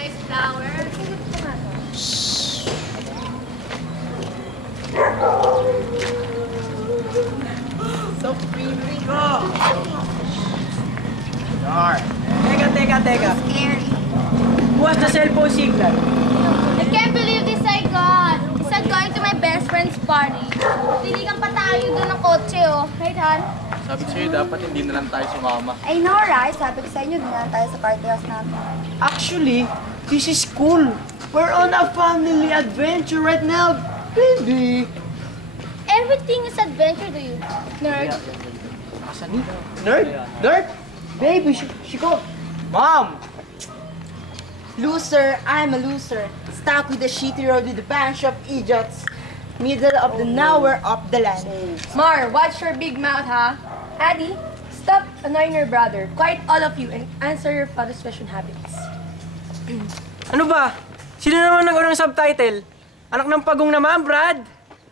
Nice flower. So pretty ko! Teka. Scary. What's the cellphone signal? I can't believe this I got. This I'm going to my best friend's party. Tiligan pa tayo doon ng kotse, oh. Right, Han? Sabi ko sa'yo, dapat hindi na lang tayo sumama. I know, right? Sabi ko sa inyo, doon na tayo sa party house namin. Actually, this is cool. We're on a family adventure right now, baby. Everything is adventure to you, nerd. Asan ni? Nerd? Nerd? Baby, she go. Mom! Loser, I'm a loser. Stuck with the shitty road with a bunch of idiots. Middle of the nowhere of the land. Mar, watch your big mouth, ha? Addy, stop annoying your brother. Quiet all of you and answer your father's question habits. Ano ba? Sino naman nag-unang subtitle? Anak ng pagong naman, Brad.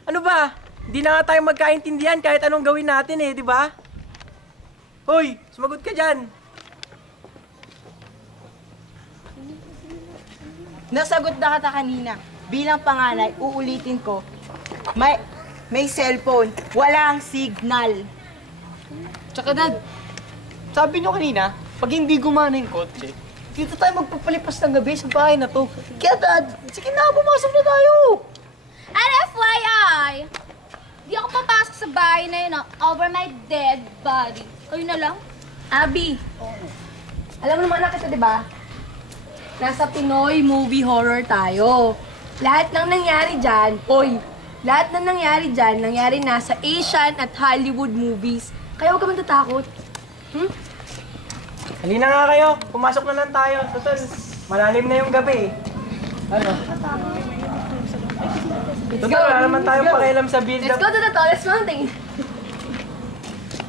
Ano ba? Hindi na nga tayo magkaintindihan kahit anong gawin natin eh, di ba? Hoy, sumagot ka dyan. Nasagot na kita kanina. Bilang panganay, uulitin ko. May cellphone, walang signal. Tsaka Dad, sabi nyo kanina, pag hindi gumana yung kotse, dito tayo magpapalipas ng gabi sa bahay na to. Kaya Dad, sige na, pumasok na tayo! And FYI, di ako papasok sa bahay na yun, over my dead body. Kayo na lang? Abby, alam mo naman na kita, di ba? Nasa Pinoy movie horror tayo. Lahat ng nangyari dyan, lahat ng nangyari dyan, nangyari na sa Asian at Hollywood movies. Kaya huwag ka man tatakot. Halina nga kayo, pumasok na lang tayo. Total, malalim na yung gabi. Ano? Total, wala naman tayong pakialam sa build-up. Let's go to the tallest mountain.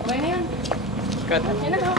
Okay na yun. Cut. Yan na.